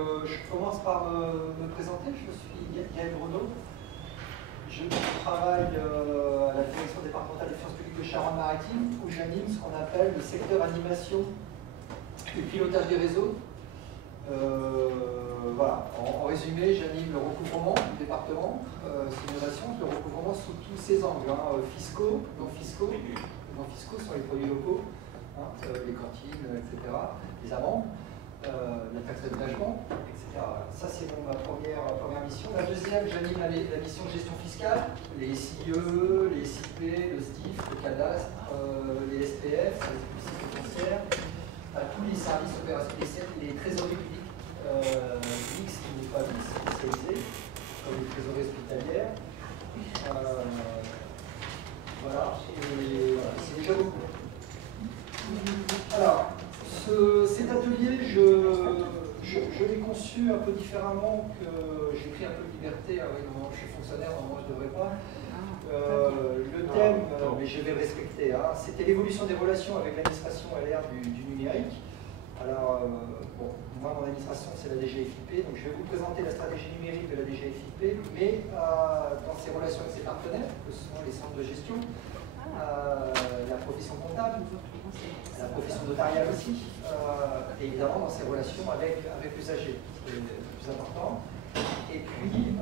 Je commence par me présenter. Je suis Gaël Bruno. Je travaille à la direction départementale des finances publiques de Charente-Maritime, où j'anime ce qu'on appelle le secteur animation et pilotage des réseaux. Voilà. En résumé, j'anime le recouvrement du département, Innovation, le recouvrement sous tous ses angles, fiscaux, non fiscaux. Les non fiscaux sont les produits locaux, les cantines, etc., les amendes. La taxe d'aménagement, etc. Ça, c'est ma première mission. La deuxième, j'anime la mission gestion fiscale, les SIE, les SIP, le STIF, le cadastre, les SPF, les publicités foncières, tous les services opérationnels, les trésoreries publiques, mixtes ou pas spécialisées, comme les trésoreries hospitalières. Voilà, c'est déjà beaucoup. Alors, cet atelier, je l'ai conçu un peu différemment que j'ai pris un peu de liberté. Oui, au moment où je suis fonctionnaire, normalement je ne devrais pas. Le thème, mais je vais le respecter, c'était l'évolution des relations avec l'administration à l'ère du numérique. Alors, bon, moi, mon administration, c'est la DGFiP, donc je vais vous présenter la stratégie numérique de la DGFiP, mais dans ses relations avec ses partenaires, que sont les centres de gestion, la profession comptable, la profession notariale aussi, et évidemment dans ses relations avec l'usager, c'est le plus important, et puis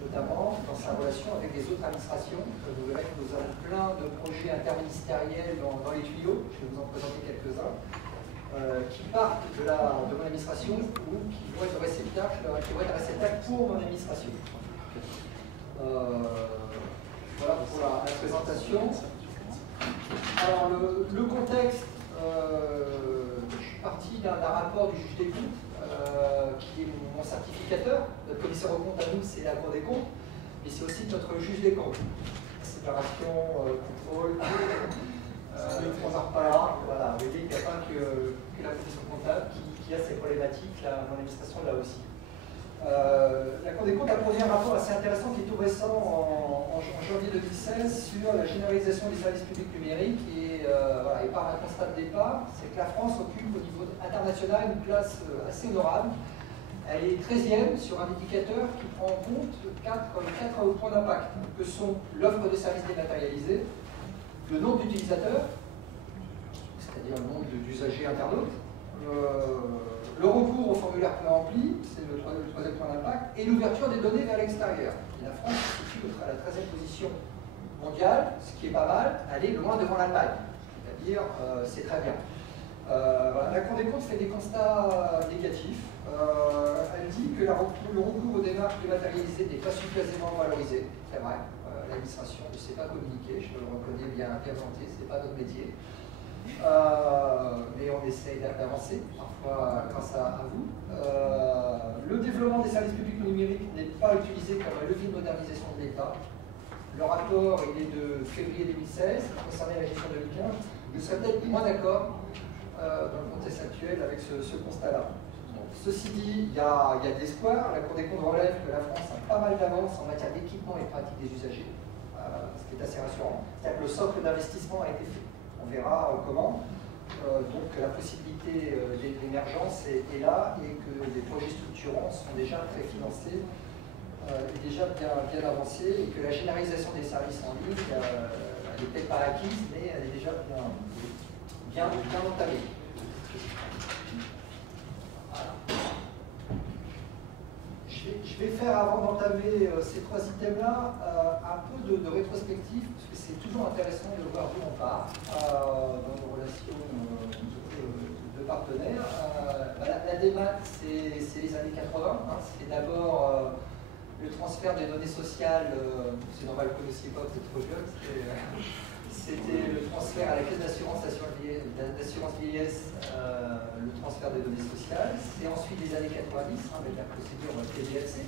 notamment dans sa relation avec les autres administrations. Vous verrez que nous avons plein de projets interministériels dans les tuyaux, je vais vous en présenter quelques-uns, qui partent de mon administration ou qui vont être réceptacles pour mon administration. Voilà pour la présentation. Alors, le contexte, je suis parti d'un rapport du juge des comptes, qui est mon certificateur. Notre commissaire aux comptes à nous, c'est la Cour des comptes, mais c'est aussi notre juge des comptes. Séparation, contrôle, on en reparlera. Voilà, vous voyez qu'il n'y a pas que la profession comptable qui a ces problématiques, mon administration là aussi. La Cour des comptes a produit un rapport assez intéressant qui est tout récent en janvier 2016 sur la généralisation des services publics numériques et par un constat de départ, c'est que la France occupe au niveau international une place assez honorable. Elle est 13e sur un indicateur qui prend en compte 4 points d'impact, que sont l'offre de services dématérialisés, le nombre d'utilisateurs, c'est-à-dire le nombre d'usagers internautes, le recours au formulaire préampli, c'est le troisième point d'impact, et l'ouverture des données vers l'extérieur. La France se situe à la 13e position mondiale, ce qui est pas mal, elle est loin devant l'Allemagne, c'est-à-dire c'est très bien. Voilà. La Cour des comptes fait des constats négatifs. Elle dit que le recours aux démarches dématérialisées n'est pas suffisamment valorisé, c'est vrai. L'administration ne sait pas communiquer, je le reconnais bien volontiers, ce n'est pas notre métier. Mais on essaye d'avancer, parfois grâce à vous. Le développement des services publics numériques n'est pas utilisé comme un levier de modernisation de l'État. Le rapport il est de février 2016, concernant la gestion 2015. Je serais peut-être moins d'accord dans le contexte actuel avec ce constat-là. Ceci dit, il y a de l'espoir. La Cour des comptes relève que la France a pas mal d'avance en matière d'équipement et pratique des usagers, ce qui est assez rassurant. C'est-à-dire que le socle d'investissement a été fait. On verra comment. Donc la possibilité d'émergence est là et que les projets structurants sont déjà très financés et déjà bien avancés et que la généralisation des services en ligne, elle n'est peut-être pas acquise, mais elle est déjà bien entamée. Voilà. Je vais faire, avant d'entamer ces 3 items-là, un peu de rétrospective, parce que c'est toujours intéressant de voir d'où on part dans nos relations de partenaires. La démat, c'est les années 80. C'est d'abord le transfert des données sociales, c'est normal que vous ne connaissiez pas, vous êtes trop jeune, c'était le transfert à la caisse d'assurance vieillesse, le transfert des données sociales. C'est ensuite les années 90, avec la procédure TDLC,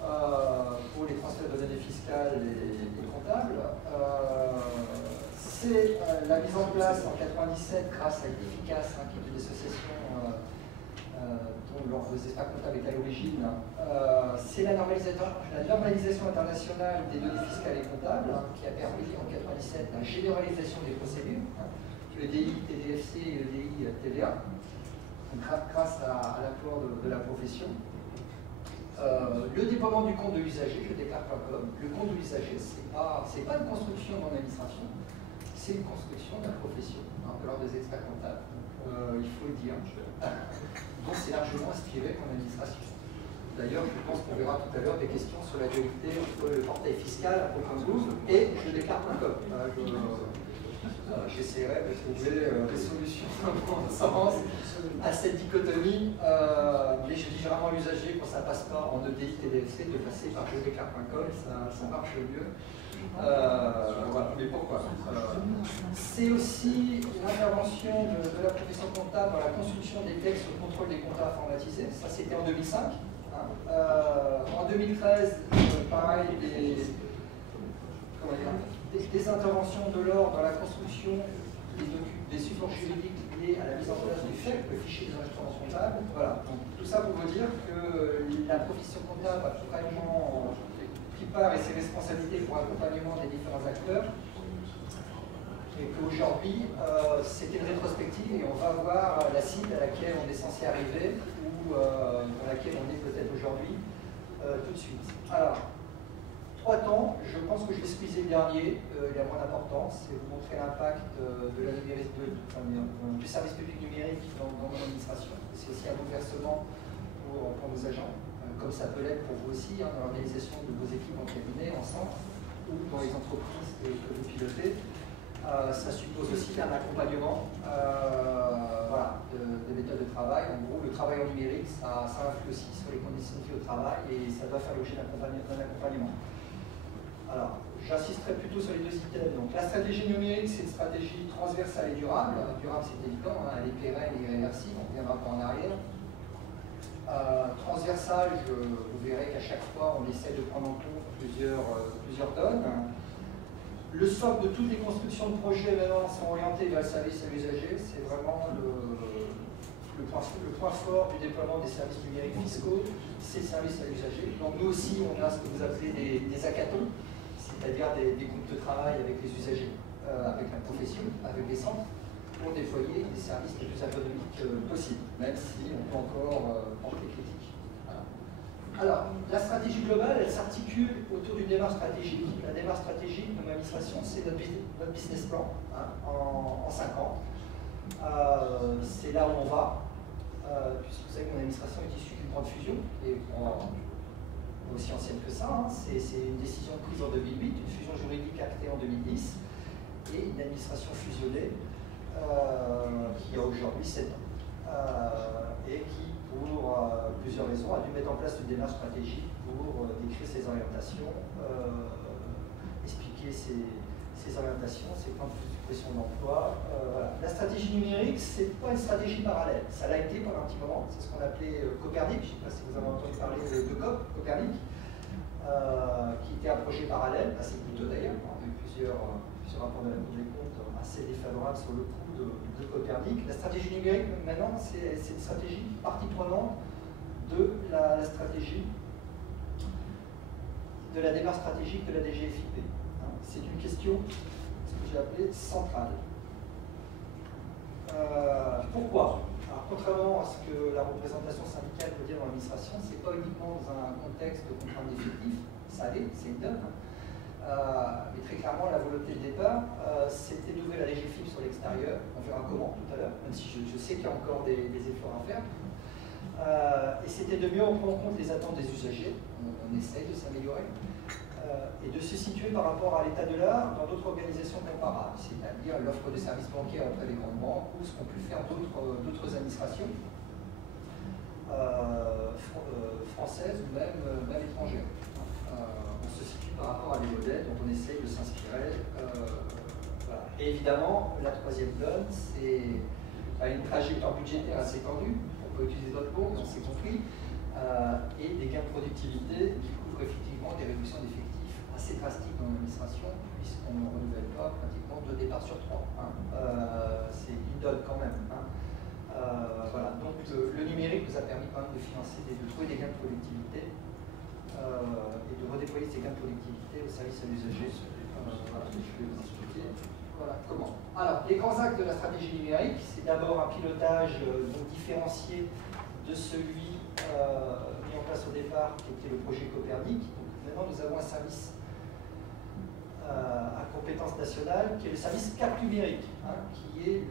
pour les transferts de données fiscales et comptables. C'est la mise en place en 97 grâce à l'efficace, qui est une association dont les experts comptables est à l'origine. C'est la normalisation internationale des données fiscales et comptables qui a permis en 97 la généralisation des procédures, le DI TDFC et le DI TVA. grâce à l'apport de la profession. Le déploiement du compte de l'usager, je déclare.com. Le compte de l'usager, c'est pas une construction dans l'administration, c'est une construction de la profession, de l'ordre des experts comptables. Il faut le dire. Donc c'est largement inspiré en administration. D'ailleurs, je pense qu'on verra tout à l'heure des questions sur la dualité entre le portail fiscal et je déclare.com. J'essaierai de trouver des solutions d'ensemble à cette dichotomie, mais je dis vraiment à l'usager quand ça ne passe pas en EDI, TDFC, de passer par je déclare.com, ça marche mieux. Voilà. Mais pourquoi c'est aussi l'intervention de la profession comptable dans la construction des textes au contrôle des comptes informatisés. Ça, c'était en 2005. En 2013, pareil, des interventions de l'ordre dans la construction des supports juridiques liés à la mise en place du FEC, le fichier des enregistrements comptables. Voilà. Donc, tout ça pour vous dire que la profession comptable a totalement pris part et ses responsabilités pour l'accompagnement des différents acteurs. Et qu'aujourd'hui, c'était une rétrospective et on va voir la cible à laquelle on est censé arriver ou dans laquelle on est peut-être aujourd'hui tout de suite. Alors, 3 temps, je pense que je vais squeezer le dernier, il a moins d'importance, c'est vous montrer l'impact du service public numérique dans mon administration. C'est aussi un bouleversement pour nos agents, comme ça peut l'être pour vous aussi, dans l'organisation de vos équipes en cabinet, ensemble, ou dans les entreprises que vous pilotez. Ça suppose aussi un accompagnement voilà, des méthodes de travail. En gros, le travail en numérique, ça influe aussi sur les conditions de vie au travail et ça doit faire l'objet d'un accompagnement. Alors, j'insisterai plutôt sur les 2 items. Donc, la stratégie numérique, c'est une stratégie transversale et durable. Durable, c'est évident, hein, elle est pérenne et irréversible, on ne reviendra pas en arrière. Transversale, vous verrez qu'à chaque fois, on essaie de prendre en compte plusieurs donnes. Le socle de toutes les constructions de projets maintenant sont orientées vers le service à l'usager. C'est vraiment le point fort du déploiement des services numériques fiscaux, c'est le service à l'usager. Donc nous aussi, on a ce que vous appelez des hackathons, c'est-à-dire des groupes de travail avec les usagers, avec la profession, avec les centres, pour déployer des services les plus ergonomiques possibles, même si on peut encore porter critique. Alors, la stratégie globale, elle s'articule autour d'une démarche stratégique. La démarche stratégique de l'administration, c'est notre business plan en 5 ans. C'est là où on va, puisque vous savez que mon administration est issue d'une grande fusion, et aussi ancienne que ça. C'est une décision prise en 2008, une fusion juridique actée en 2010, et une administration fusionnée qui a aujourd'hui 7 ans. Et qui, pour plusieurs raisons, a dû mettre en place une démarche stratégique pour décrire ses orientations, expliquer ses orientations, ses plans de suppression d'emploi. Voilà. La stratégie numérique, ce n'est pas une stratégie parallèle. Ça l'a été pendant un petit moment, c'est ce qu'on appelait Copernic, je ne sais pas si vous avez entendu parler de Copernic, qui était un projet parallèle, assez coûteux d'ailleurs, on a eu plusieurs rapports de la Cour des comptes assez défavorables sur le coût de Copernic. La stratégie numérique, maintenant, c'est une stratégie partie prenante de la stratégie, de la démarche stratégique de la DGFiP. C'est une question, ce que j'ai appelé centrale. Pourquoi? Alors, contrairement à ce que la représentation syndicale peut dire dans l'administration, ce n'est pas uniquement dans un contexte de contrainte d'effectifs, ça l'est, c'est une donne. Mais très clairement, la volonté de départ, c'était d'ouvrir la DGFiP sur l'extérieur. On verra comment tout à l'heure, même si je sais qu'il y a encore des efforts à faire. Et c'était de mieux prendre en compte les attentes des usagers. On essaye de s'améliorer. Et de se situer par rapport à l'état de l'art dans d'autres organisations comparables, c'est-à-dire l'offre de services bancaires auprès des grandes banques ou ce qu'ont pu faire d'autres administrations françaises ou même étrangères. On se situe par rapport à des modèles dont on essaye de s'inspirer. Voilà. Et évidemment, la troisième donne, c'est une trajectoire budgétaire assez tendue, on peut utiliser d'autres mots, mais on s'est compris, et des gains de productivité qui couvrent effectivement des réductions d'effectifs assez drastiques dans l'administration, puisqu'on ne renouvelle pas pratiquement 2 départs sur 3. C'est une donne quand même. Voilà. Donc le numérique nous a permis quand même de financer, de trouver des gains de productivité et de redéployer ces gains de productivité au service à l'usager. Voilà, je vais vous expliquer Voilà, comment? Alors, les grands axes de la stratégie numérique, c'est d'abord un pilotage donc différencié de celui mis en place au départ, qui était le projet Copernic. Donc, maintenant, nous avons un service à compétence nationale, qui est le service Cap Numérique, hein, qui est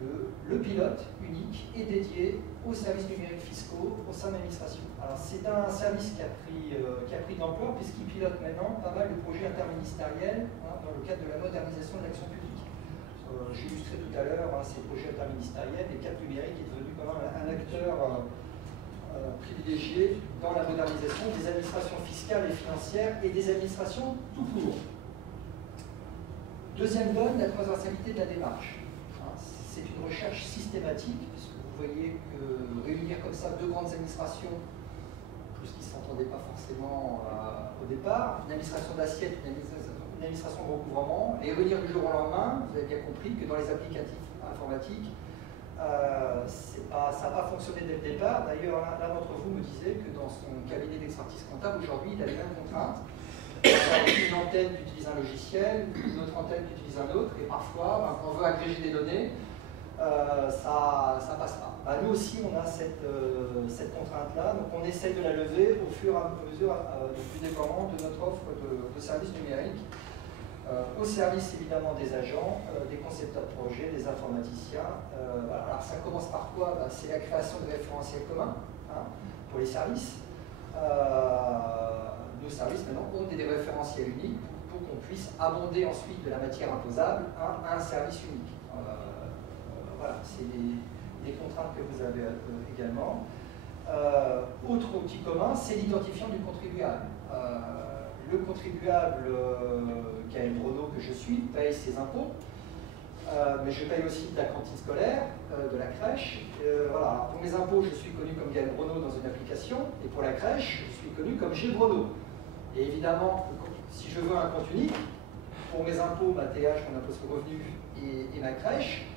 le pilote unique et dédié aux services numériques fiscaux au sein de l'administration. Alors c'est un service qui a pris de l'ampleur puisqu'il pilote maintenant pas mal de projets interministériels, hein, dans le cadre de la modernisation de l'action publique. J'ai illustré tout à l'heure ces projets interministériels, et Cap Numérique est devenu quand même un acteur privilégié dans la modernisation des administrations fiscales et financières et des administrations tout court. Deuxième donne, la transversalité de la démarche. C'est une recherche systématique, puisque vous voyez que réunir comme ça deux grandes administrations, plus qui ne s'entendaient pas forcément au départ, une administration d'assiette, une administration de recouvrement, les réunir du jour au lendemain, vous avez bien compris que dans les applicatifs informatiques, ça n'a pas fonctionné dès le départ. D'ailleurs, l'un d'entre vous me disait que dans son cabinet d'expertise comptable, aujourd'hui, il a les mêmes contraintes. Une antenne qui utilise un logiciel, une autre antenne qui utilise un autre, et parfois, quand on veut agréger des données, ça passe pas. Nous aussi, on a cette contrainte-là, donc on essaie de la lever au fur et à mesure du déploiement de notre offre de services numériques, au service évidemment des agents, des concepteurs de projets, des informaticiens. Voilà. Alors ça commence par quoi? C'est la création de référentiels communs, hein, pour les services. Nos services maintenant ont des référentiels uniques pour qu'on puisse abonder ensuite de la matière imposable à un service unique. Voilà, c'est des contraintes que vous avez également. Autre outil commun, c'est l'identifiant du contribuable. Le contribuable, Gaël Brono, que je suis, paye ses impôts, mais je paye aussi de la cantine scolaire, de la crèche. Voilà. Pour mes impôts, je suis connu comme Gaël Brono dans une application, et pour la crèche, je suis connu comme Gilles Brono. Et évidemment, si je veux un compte unique, pour mes impôts, ma TH, mon impôt sur le revenu, et ma crèche,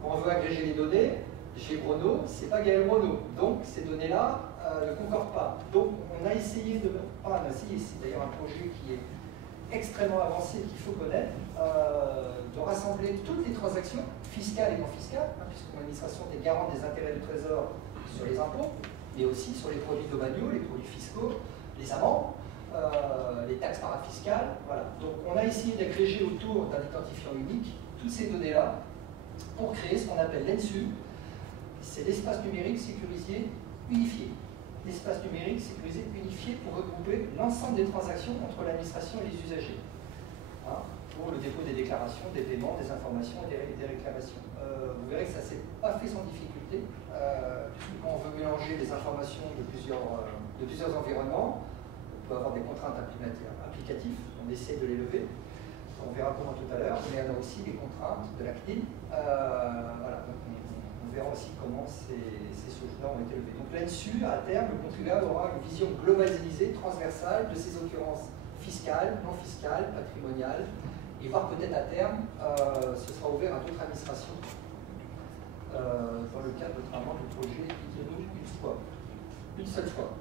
quand on veut agréger les données, Gilles Brono, c'est pas Gaël Brono. Donc ces données-là ne concordent pas. Donc on a essayé de... Pas essayé, c'est d'ailleurs un projet qui est extrêmement avancé, qu'il faut connaître, de rassembler toutes les transactions, fiscales et non fiscales, hein, puisque l'administration est garante des intérêts du Trésor sur les impôts, mais aussi sur les produits domaniaux, les produits fiscaux, les amendes, les taxes parafiscales. Voilà. Donc on a essayé d'agréger autour d'un identifiant unique toutes ces données-là pour créer ce qu'on appelle l'ENSU, c'est l'espace numérique sécurisé unifié. L'espace numérique sécurisé unifié pour regrouper l'ensemble des transactions entre l'administration et les usagers, hein, pour le dépôt des déclarations, des paiements, des informations et des réclamations. Vous verrez que ça ne s'est pas fait sans difficulté, puisque quand on veut mélanger les informations de plusieurs environnements, on peut avoir des contraintes applicatives, on essaie de les lever. On verra comment tout à l'heure, mais on a aussi les contraintes de la CNIL. Voilà, donc on verra aussi comment ces choses-là ont été levées. Donc là-dessus, à terme, le contribuable aura une vision globalisée, transversale de ces occurrences fiscales, non fiscales, patrimoniales, et voire peut-être à terme, ce sera ouvert à d'autres administrations dans le cadre notamment du projet IDENO une seule fois.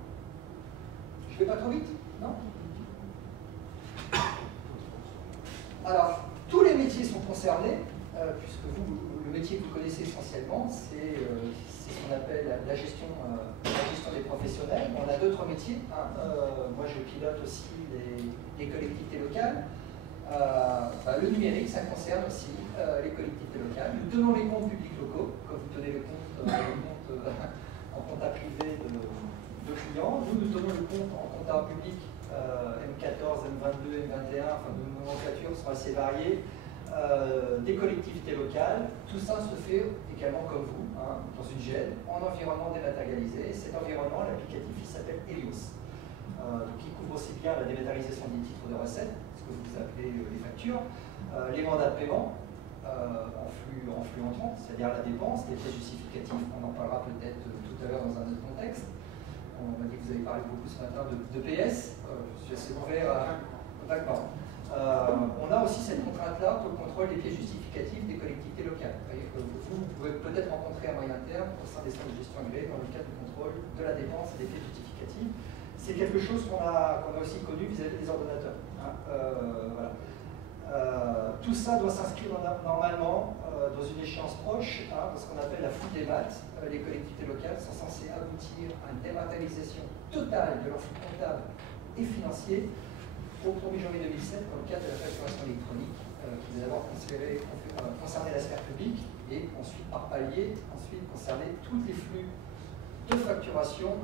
Je ne vais pas trop vite, non? Alors, tous les métiers sont concernés, puisque le métier que vous connaissez essentiellement, c'est ce qu'on appelle la gestion des professionnels. On a d'autres métiers. Hein. Moi, je pilote aussi les collectivités locales. Le numérique, ça concerne aussi les collectivités locales. Nous tenons les comptes publics locaux, comme vous tenez le compte en compta privé de clients. Nous tenons le compte en compta public M14, M22, M21, enfin nos nomenclatures sont assez variées, des collectivités locales. Tout ça se fait également comme vous, hein, dans une GED, en environnement dématérialisé. Cet environnement, l'applicatif, il s'appelle Helios. Donc il couvre aussi bien la dématérialisation des titres de recettes, ce que vous appelez les factures, les mandats de paiement en flux entrant, c'est-à-dire la dépense, les faits justificatifs, on en parlera peut-être tout à l'heure dans un autre contexte. On m'a dit que vous avez parlé beaucoup ce matin de PS, je suis assez ouvert d'accord. On a aussi cette contrainte-là pour le contrôle des pièces justificatives des collectivités locales. Vous pouvez peut-être rencontrer à moyen terme au sein des centres de gestion agréés dans le cadre du contrôle de la dépense et des pièces justificatives. C'est quelque chose qu'on a aussi connu vis-à-vis des ordonnateurs. Hein. Voilà. Tout ça doit s'inscrire normalement dans une échéance proche, dans ce qu'on appelle la foule des maths. Les collectivités locales sont censées aboutir à une dématérialisation totale de leurs flux comptables et financiers au 1er janvier 2007 dans le cadre de la facturation électronique qui va d'abord concerner la sphère publique et ensuite par palier, concerner tous les flux de facturation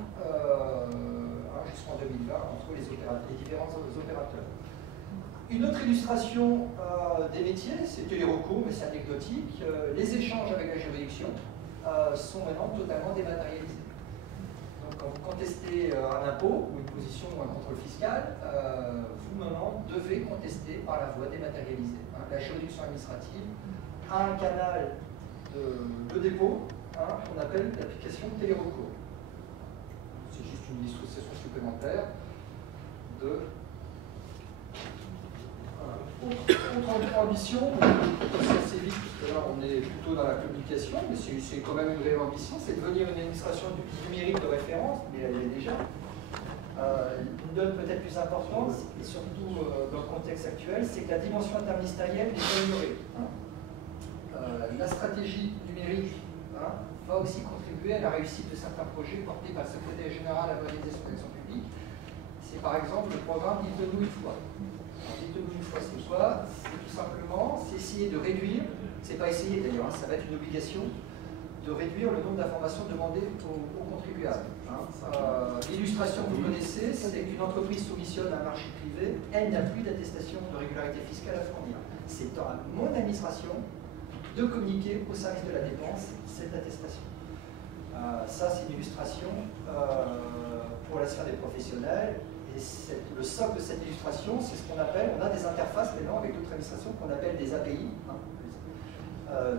jusqu'en 2020 entre les différents opérateurs. Une autre illustration des métiers, c'était les recours, mais c'est anecdotique. Les échanges avec la juridiction sont maintenant totalement dématérialisés. Donc quand vous contestez un impôt ou une position ou un contrôle fiscal, vous maintenant devez contester par la voie dématérialisée. La juridiction administrative a un canal de dépôt qu'on appelle l'application télérecours. C'est juste une illustration supplémentaire de autre ambition, c'est vite, parce que là on est plutôt dans la communication, mais c'est quand même une vraie ambition, c'est de devenir une administration numérique de référence, mais elle est déjà. Une donne peut-être plus importante, et surtout dans le contexte actuel, c'est que la dimension interministérielle n'est pas ignorée. La stratégie numérique va aussi contribuer à la réussite de certains projets portés par le secrétaire général à la modernisation de l'action publique. C'est par exemple le programme Dites-nous une fois. Dites-nous une fois, c'est quoi? C'est tout simplement, c'est essayer de réduire, c'est pas essayer d'ailleurs, ça va être une obligation, de réduire le nombre d'informations demandées aux contribuables. L'illustration que vous connaissez, c'est qu'une entreprise soumissionne à un marché privé, elle n'a plus d'attestation de régularité fiscale à fournir. C'est à mon administration de communiquer au service de la dépense cette attestation. Ça, c'est une illustration pour la sphère des professionnels. Et le socle de cette illustration, c'est ce qu'on appelle, on a des interfaces maintenant avec d'autres administrations qu'on appelle des API,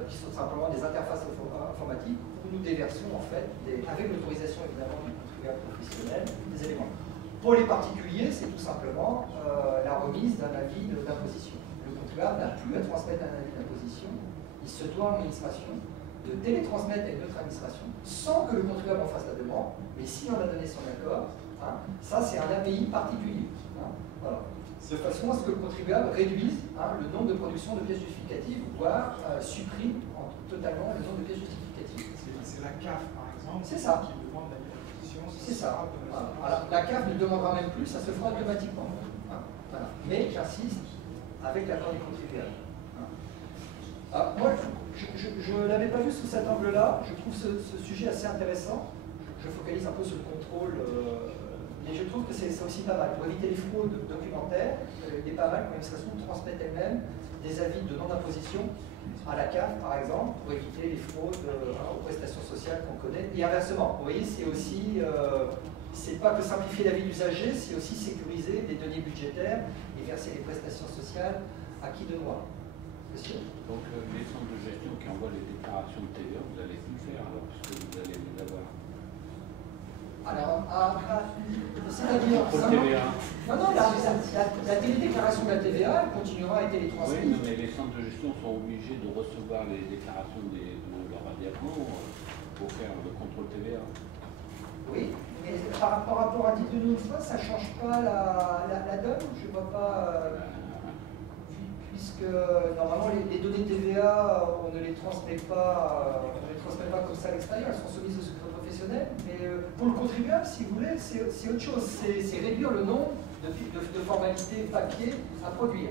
qui sont simplement des interfaces informatiques où nous déversons en fait, avec l'autorisation évidemment du contribuable professionnel, des éléments. Pour les particuliers, c'est tout simplement la remise d'un avis d'imposition. Le contribuable n'a plus à transmettre un avis d'imposition, il se doit à l'administration de télétransmettre à une autre administration sans que le contribuable en fasse la demande, mais s'il en a donné son accord, ça c'est un API particulier. Voilà. De façon à ce que le contribuable réduise le nombre de production de pièces justificatives, voire supprime totalement le nombre de pièces justificatives. C'est la CAF par exemple qui demande la déposition. C'est ça. Alors, la CAF ne demandera même plus, ça se fera automatiquement. Voilà. Mais j'insiste, avec l'accord du contribuable. Moi, je ne l'avais pas vu sous cet angle-là, je trouve ce sujet assez intéressant. Je focalise un peu sur le contrôle, mais je trouve que c'est aussi pas mal. Pour éviter les fraudes documentaires, il est pas mal que l'administration transmette elle-même des avis de non-imposition à la CAF, par exemple, pour éviter les fraudes aux prestations sociales qu'on connaît. Et inversement, vous voyez, c'est aussi, c'est pas que simplifier la vie d'usager, c'est aussi sécuriser les données budgétaires et verser les prestations sociales à qui de droit. Monsieur ? Donc les centres de gestion qui envoient les déclarations de TVA, vous allez tout faire alors, puisque vous allez les avoir. Alors, c'est-à-dire... Non, la télédéclaration de la TVA, elle continuera à être télétransmise. Oui, mais les centres de gestion sont obligés de recevoir les déclarations de leur adhérents pour faire le contrôle TVA. Oui, mais par rapport à Dites-nous une fois, ça ne change pas la donne. Je ne vois pas... puisque normalement les données TVA, on ne les transmet pas comme ça à l'extérieur, elles sont soumises au secret professionnel, mais pour le contribuable, si vous voulez, c'est autre chose, c'est réduire le nombre de formalités papier à produire.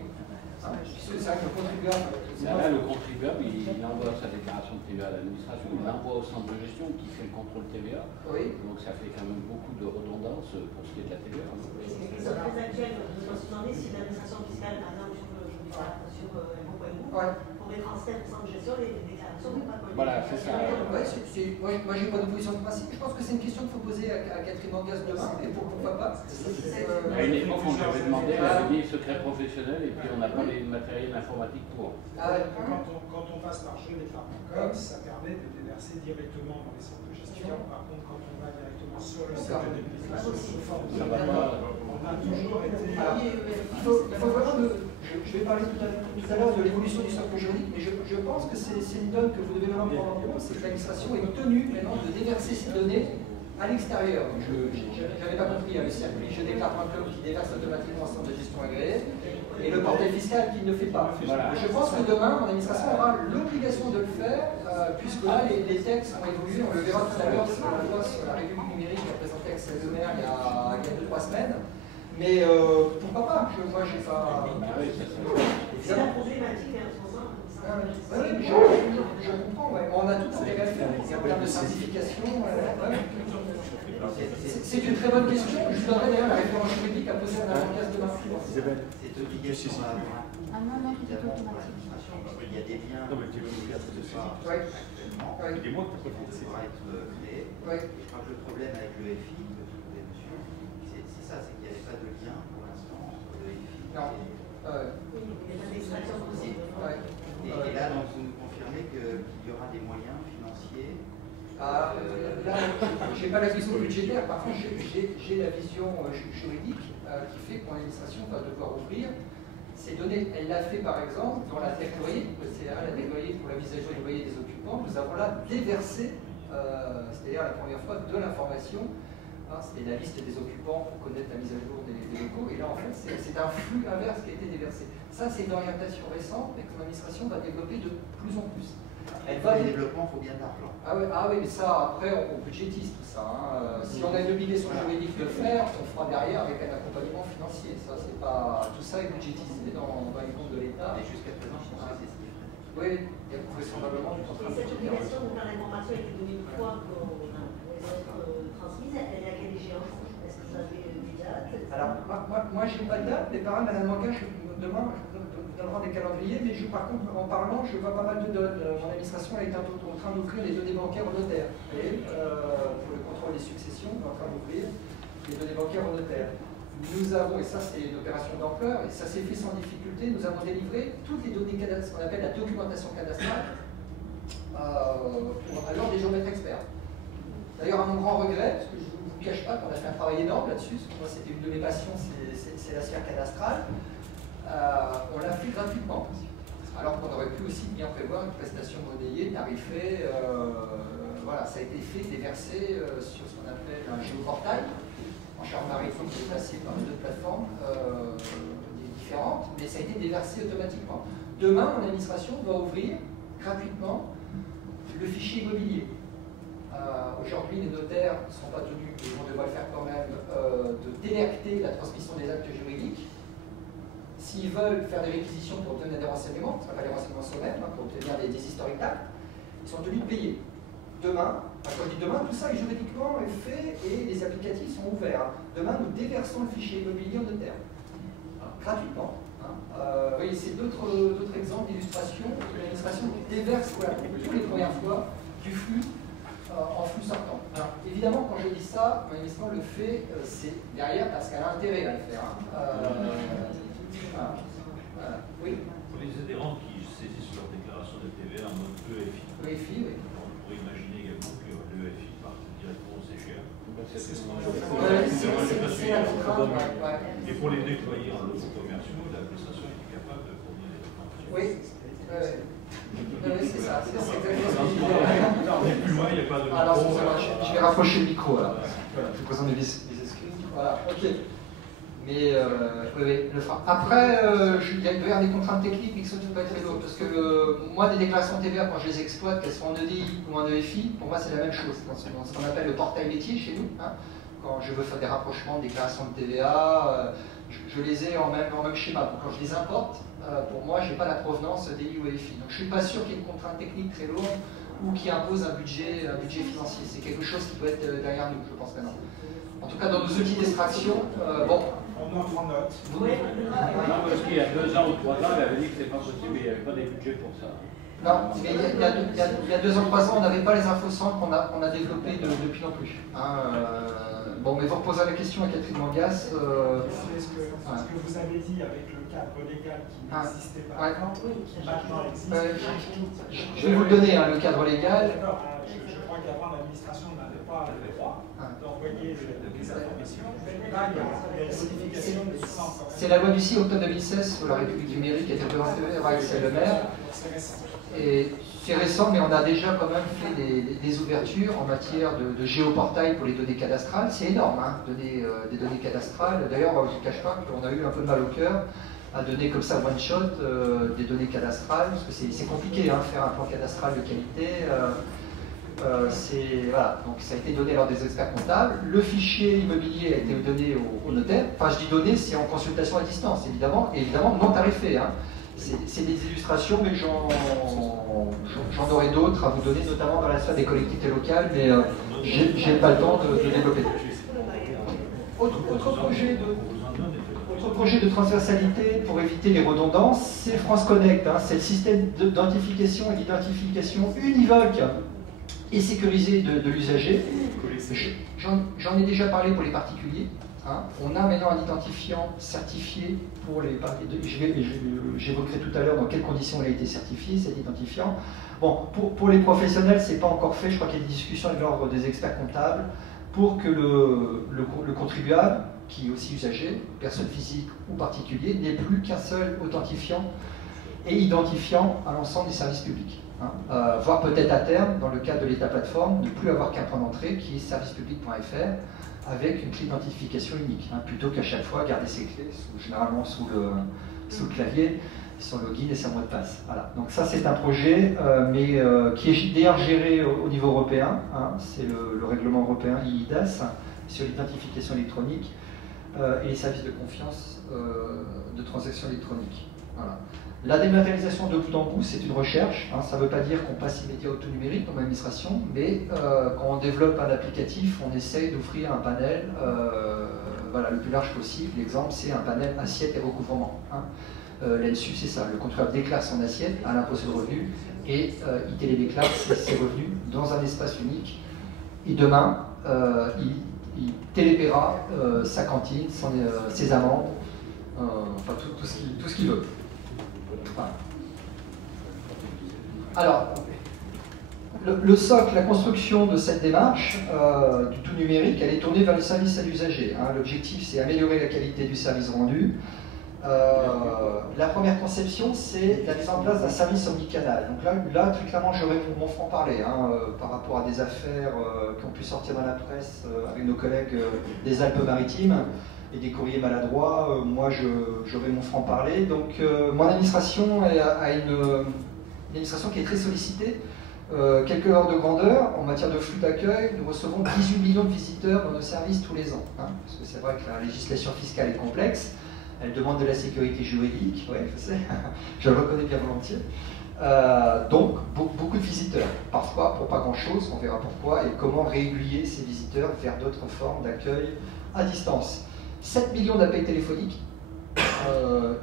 Puisque c'est vrai que le contribuable... Là, le contribuable, il envoie sa déclaration de TVA à l'administration, il l'envoie au centre de gestion qui fait le contrôle TVA. Oui. Donc ça fait quand même beaucoup de redondance pour ce qui est de la TVA. C'est très actuel, je me suis demandé si l'administration fiscale, par exemple, sur impôt.gouv, pourrait transmettre au centre de gestion les déclarations de pas. Voilà, c'est ça. Moi, j'ai pas d'opposition de principe. Je pense que c'est une question qu'il faut poser à Catherine Mangas demain, et pourquoi pas. À une époque, on avait demandé la vie secret professionnel et puis on n'a pas les matériels informatiques pour. Quand on passe par jeuxdéclare.com, ça permet de déverser directement dans les centres de gestion. Par contre, quand on va directement sur le site de l'administration sous forme de on a toujours été... Il faut vraiment... Je vais parler tout à l'heure de l'évolution du socle juridique, mais je pense que c'est une donne que vous devez vraiment prendre en compte, c'est que l'administration est tenue maintenant de déverser ces données à l'extérieur. Je n'avais pas compris le circuit. Je déclare.com qui déverse automatiquement un centre de gestion agréé et le portail fiscal qui ne le fait pas. Voilà. Je pense que demain, mon administration aura l'obligation de le faire, puisque là, les textes ont évolué. On le verra tout à l'heure sur la loi sur la République numérique qui a présenté Axel Le Maire il y a 2-3 semaines. Mais pourquoi pas? Moi, j'ai pas. C'est la problématique, hein, oui, je comprends. Ouais. On a tout intérêt à le faire. En termes de simplification. C'est une très bonne question. Je vous donnerai d'ailleurs la référence juridique à poser à la pièce demain. Cette obligation à il y a des liens qui ce soir actuellement, qui devra être créé. Je crois que le problème avec le FI, c'est ça, c'est qu'il n'y avait pas de lien pour l'instant entre le FI et là, donc, vous nous confirmez qu'il y aura des moyens financiers. Là, je n'ai pas la vision budgétaire, par contre, j'ai la vision juridique qui fait que mon administration va devoir ouvrir ces données. Elle l'a fait par exemple dans la TEC-loyer, le CRA l'a déployé pour la mise à jour du loyer des occupants. Nous avons là déversé, c'est-à-dire la première fois, de l'information. C'était la liste des occupants pour connaître la mise à jour des locaux. Et là, en fait, c'est un flux inverse qui a été déversé. Ça, c'est une orientation récente, mais que mon administration va développer de plus en plus. Elle va le développement, il faut bien d'argent. Ah oui, mais ça, après, on budgétise tout ça. Si on a une obligation juridique de le faire, on fera derrière avec un accompagnement financier. Ça, c'est pas... Tout ça est budgétisé dans les comptes de l'État. Et jusqu'à présent, je pense que c'est ce qu'il ferait. Oui, il y a vraisemblablement du contrat. Et cette obligation de faire l'information a été donnée une fois qu'on les autres transmises. Elle est à quelle échéance? Est-ce que vous avez une date? Alors, moi je n'ai pas de date, mais par exemple, Madame Manca, demain, je vous donnerai des calendriers, mais par contre, en parlant, je vois pas mal de données. Mon administration est en train d'ouvrir les données bancaires aux notaires. Et pour le contrôle des successions, on est en train d'ouvrir les données bancaires aux notaires. Nous avons, et ça c'est une opération d'ampleur, et ça s'est fait sans difficulté, nous avons délivré toutes les données cadastrales, ce qu'on appelle la documentation cadastrale, alors des géomètres experts. D'ailleurs, à mon grand regret, parce que je ne vous cache pas qu'on a fait un travail énorme là-dessus, parce que moi c'était une de mes passions, c'est la sphère cadastrale, on l'a fait gratuitement, alors qu'on aurait pu aussi bien prévoir une prestation monnayée, tarifée, voilà, ça a été fait, déversé sur ce qu'on appelle un géoportail, en Charente-Maritime qui est passé par les deux plateformes différentes, mais ça a été déversé automatiquement. Demain, mon administration va ouvrir gratuitement le fichier immobilier. Aujourd'hui, les notaires ne sont pas tenus, mais on devrait le faire quand même, de délecter la transmission des actes juridiques. S'ils veulent faire des réquisitions pour obtenir des renseignements, ce qu'on appelle les renseignements sommaires, pour obtenir des historiques d'actes, ils sont tenus de payer. Demain, quand je dis demain, tout ça est juridiquement fait et les applicatifs sont ouverts. Demain, nous déversons le fichier immobilier en notaire, gratuitement. Vous voyez, c'est d'autres exemples d'illustration où l'administration déverse pour les premières fois du flux en flux sortant. Alors, évidemment, quand je dis ça, mon administration le fait, c'est derrière parce qu'elle a intérêt à le faire. Oui. Pour les adhérents qui saisissent leur déclaration de TVA en mode EFI, EFI, oui. On pourrait imaginer également que l'EFI parte directement au CGR. C'est la contrainte. Et pour les déployer en locaux commerciaux, l'administration est capable de fournir les informations. Oui. C'est ça, c'est exactement ce que je disais. Plus loin, il n'y a pas de micro. Alors, je vais rapprocher le micro. Là. Je vous présente des excuses. Voilà, ok. Mais oui, le frein. Après, il doit y avoir des contraintes techniques, mais qui sont pas très lourdes. Parce que moi, des déclarations TVA, quand je les exploite, qu'elles soient en EDI ou en EFI, pour moi, c'est la même chose. Dans ce qu'on appelle le portail métier chez nous. Hein. Quand je veux faire des rapprochements de déclarations de TVA, je les ai en même schéma. Donc, quand je les importe, pour moi, je n'ai pas la provenance EDI ou EFI. Donc, je ne suis pas sûr qu'il y ait une contrainte technique très lourde ou qui impose un budget financier. C'est quelque chose qui doit être derrière nous, je pense maintenant. En tout cas, dans nos outils d'extraction, bon. On en prend note. Non, parce qu'il y a 2 ans ou 3 ans, il avait dit que c'était pas possible, mais il n'y avait pas des budgets pour ça. Non, mais il y a 2 ans, 3 ans, on n'avait pas les infocentres qu'on a développés depuis non plus. Bon, mais vous reposez la question à Catherine Mangas. Ce que vous avez dit avec le cadre légal qui n'existait pas avant, maintenant existe. Je vais vous le donner, le cadre légal. D'accord, je crois qu'avant l'administration n'avait pas le droit d'envoyer des informations. Là, il y a une modification de 100. C'est la loi du 6 octobre 2016 sur la République numérique qui a été présentée par Axel Le Maire. C'est récent. Et c'est récent, mais on a déjà quand même fait des ouvertures en matière de géoportail pour les données cadastrales. C'est énorme, hein, donner des données cadastrales. D'ailleurs, je ne vous cache pas qu'on a eu un peu de mal au cœur à donner comme ça one shot des données cadastrales, parce que c'est compliqué, hein, faire un plan cadastral de qualité. Voilà. Donc ça a été donné lors des experts comptables. Le fichier immobilier a été donné au notaire. Enfin, je dis donné, c'est en consultation à distance, évidemment, et évidemment non tarifé. Hein. C'est des illustrations, mais j'en aurai d'autres à vous donner, notamment dans la sphère des collectivités locales, mais j'ai pas le temps de développer. Autre projet de transversalité pour éviter les redondances, c'est France Connect. Hein, c'est le système d'identification et d'identification univoque et sécurisé de l'usager. J'en ai déjà parlé pour les particuliers. Hein. On a maintenant un identifiant certifié pour les particuliers. J'évoquerai tout à l'heure dans quelles conditions il a été certifié, cet identifiant. Bon, pour les professionnels, ce n'est pas encore fait. Je crois qu'il y a des discussions avec l'ordre des experts comptables pour que le contribuable, qui est aussi usager, personne physique ou particulier, n'ait plus qu'un seul authentifiant et identifiant à l'ensemble des services publics. Hein. Voire peut-être à terme, dans le cadre de l'État plateforme, ne plus avoir qu'un point d'entrée qui est servicepublic.fr avec une clé d'identification unique, hein, plutôt qu'à chaque fois garder ses clés, généralement sous le clavier, son login et son mot de passe. Voilà. Donc ça c'est un projet, mais qui est d'ailleurs géré au niveau européen. Hein. C'est le règlement européen IIDAS sur l'identification électronique et les services de confiance de transactions électroniques. Voilà. La dématérialisation de bout en bout, c'est une recherche. Hein. Ça ne veut pas dire qu'on passe immédiat au tout numérique dans l'administration, mais quand on développe un applicatif, on essaye d'offrir un panel voilà, le plus large possible. L'exemple, c'est un panel assiette et recouvrement. Hein. Là-dessus, c'est ça. Le contribuable déclare son assiette à l'impôt sur le revenu et il télédéclare ses revenus dans un espace unique. Et demain, il télépaiera sa cantine, ses amendes, enfin tout ce qu'il veut. Voilà. Alors, le socle, la construction de cette démarche du tout numérique, elle est tournée vers le service à l'usager. Hein. L'objectif, c'est améliorer la qualité du service rendu. La première conception, c'est la mise en place d'un service omnicanal. Donc là très clairement, j'aurais mon franc-parler hein, par rapport à des affaires qui ont pu sortir dans la presse avec nos collègues des Alpes-Maritimes et des courriers maladroits. Moi, j'aurais mon franc-parler. Donc, mon administration a une administration qui est très sollicitée. Quelques ordres de grandeur, en matière de flux d'accueil, nous recevons 18 millions de visiteurs dans nos services tous les ans. Hein, parce que c'est vrai que la législation fiscale est complexe. Elle demande de la sécurité juridique, oui, je sais, je le reconnais bien volontiers. Donc, beaucoup de visiteurs, parfois pour pas grand-chose, on verra pourquoi, et comment réaiguiller ces visiteurs vers d'autres formes d'accueil à distance. 7 millions d'appels téléphoniques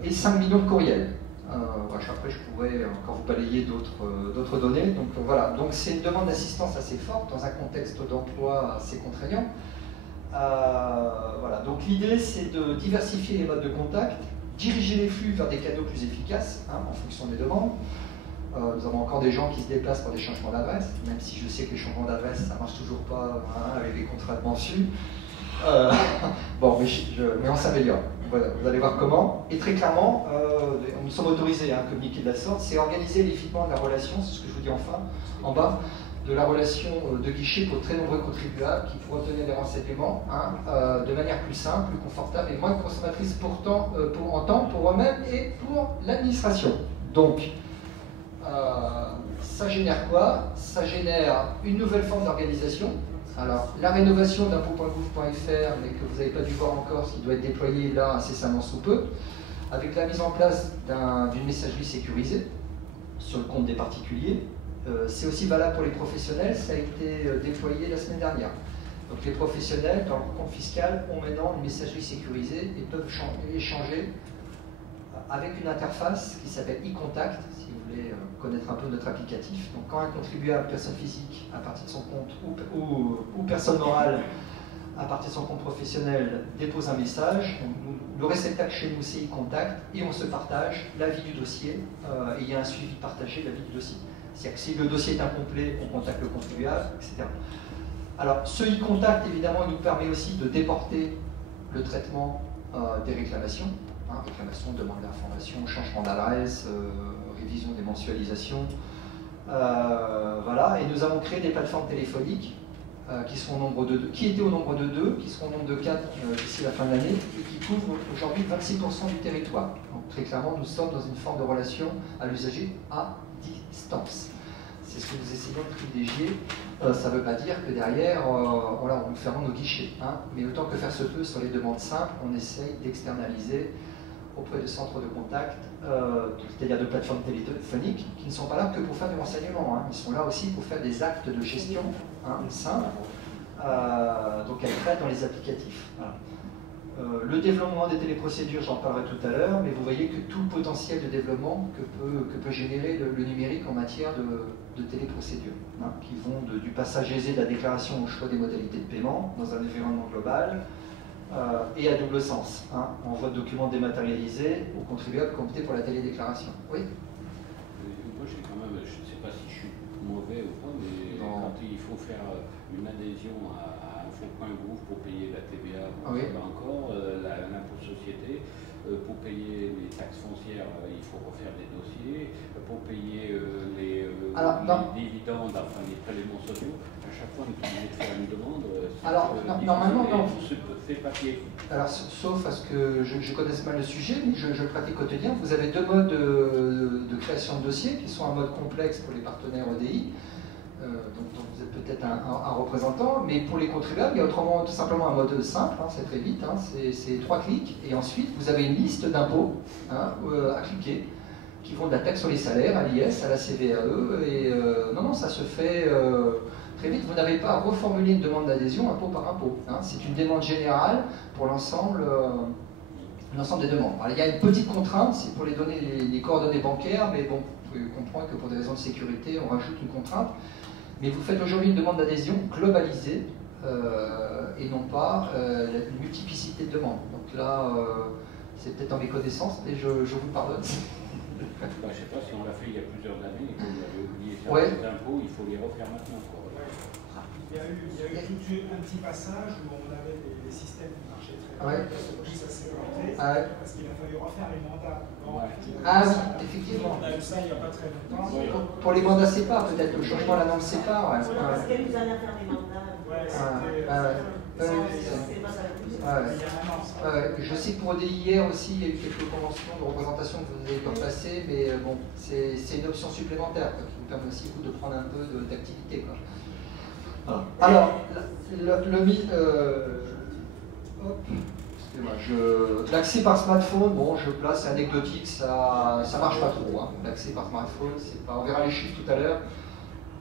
et 5 millions de courriels. Après, je pourrais encore vous balayer d'autres données. Donc voilà, donc c'est une demande d'assistance assez forte dans un contexte d'emploi assez contraignant. Voilà. Donc l'idée, c'est de diversifier les modes de contact, diriger les flux vers des canaux plus efficaces hein, en fonction des demandes. Nous avons encore des gens qui se déplacent pour des changements d'adresse, même si je sais que les changements d'adresse, ça ne marche toujours pas hein, avec les contrats de mensu. Bon, mais on s'améliore. Voilà, vous allez voir comment. Et très clairement, nous sommes autorisés à communiquer de la sorte, c'est organiser l'évitement de la relation, c'est ce que je vous dis en bas, de la relation de guichet pour de très nombreux contribuables qui pourront obtenir des renseignements hein, de manière plus simple, plus confortable et moins consommatrice en temps pour eux-mêmes et pour l'administration. Donc, ça génère quoi? Ça génère une nouvelle forme d'organisation. Alors, la rénovation d'impôt.gouv.fr, mais que vous n'avez pas dû voir encore, ce qui doit être déployé là incessamment sous peu, avec la mise en place d'une messagerie sécurisée sur le compte des particuliers. C'est aussi valable pour les professionnels, ça a été déployé la semaine dernière. Donc les professionnels, dans leur compte fiscal, ont maintenant une messagerie sécurisée et peuvent échanger avec une interface qui s'appelle e-contact, si vous voulez connaître un peu notre applicatif. Donc quand un contribuable, personne physique, à partir de son compte, ou personne morale, à partir de son compte professionnel, dépose un message, le réceptacle chez nous, c'est e-contact, et on se partage la vie du dossier, et il y a un suivi partagé de la vie du dossier. C'est-à-dire que si le dossier est incomplet, on contacte le contribuable, etc. Alors, ce e-contact, évidemment, il nous permet aussi de déporter le traitement des réclamations. Réclamation, demande d'information, changement d'adresse, révision des mensualisations. Voilà, et nous avons créé des plateformes téléphoniques qui étaient au nombre de 2, qui seront au nombre de 4 d'ici la fin de l'année, et qui couvrent aujourd'hui 26% du territoire. Donc très clairement, nous sommes dans une forme de relation à l'usager à distance. C'est ce que nous essayons de privilégier. Ça ne veut pas dire que derrière, voilà, nous fermons nos guichets. Hein, mais autant que faire se peut sur les demandes simples, on essaye d'externaliser auprès de centres de contact, c'est-à-dire de plateformes téléphoniques, qui ne sont pas là que pour faire du renseignement. Hein. Ils sont là aussi pour faire des actes de gestion simples, donc à être dans les applicatifs. Voilà. Le développement des téléprocédures, j'en parlerai tout à l'heure, mais vous voyez que tout le potentiel de développement que peut générer le numérique en matière de téléprocédures, hein, qui vont du passage aisé de la déclaration au choix des modalités de paiement dans un environnement global, et à double sens, hein, envoi de documents dématérialisés aux contribuables comptés pour la télédéclaration. Oui. Moi, je ne sais pas si je suis mauvais ou pas, mais quand il faut faire une adhésion à Info.gouv pour payer la TVA, oui. Encore l'impôt de société, pour payer les taxes foncières, il faut refaire des dossiers, pour payer les dividendes, enfin les prélèvements sociaux. À chaque fois, on est obligé de faire une demande. Alors, normalement, non. Fait papier. Alors, sauf à ce que je connaisse mal le sujet, mais je le pratique au quotidien. Vous avez 2 modes de création de dossier qui sont un mode complexe pour les partenaires ODI, dont vous êtes peut-être un représentant, mais pour les contribuables, il y a autrement tout simplement un mode simple, hein, c'est très vite, hein, c'est 3 clics, et ensuite vous avez une liste d'impôts à cliquer, qui vont de la taxe sur les salaires, à l'IS, à la CVAE, et non, ça se fait très vite. Vous n'avez pas à reformuler une demande d'adhésion impôt par impôt. Hein. C'est une demande générale pour l'ensemble des demandes. Alors, il y a une petite contrainte, c'est pour les coordonnées bancaires, mais bon, vous pouvez comprendre que pour des raisons de sécurité, on rajoute une contrainte. Mais vous faites aujourd'hui une demande d'adhésion globalisée et non pas une multiplicité de demandes. Donc là, c'est peut-être en méconnaissance, et je vous pardonne. Je ne sais pas si on l'a fait il y a plusieurs années et qu'on avait oublié de faire des impôts, il faut les refaire maintenant. Quoi. Il y a eu un petit passage où on avait des systèmes qui marchaient très bien, puis ça s'est planté, parce qu'il a fallu refaire les mandats. Donc, oui, effectivement. On a eu ça il n'y a pas très longtemps. Pour les mandats CEPA, peut-être, le changement de la norme CEPA. Parce qu'elle nous allait faire des mandats. Je sais que pour ODIR aussi, il y a eu quelques conventions de représentation que vous avez pas passées, mais bon, c'est une option supplémentaire qui vous permet aussi vous, de prendre un peu d'activité. Voilà. Alors, l'accès par smartphone, bon, je place, c'est anecdotique, ça marche pas trop. Hein. L'accès par smartphone, c'est pas, on verra les chiffres tout à l'heure.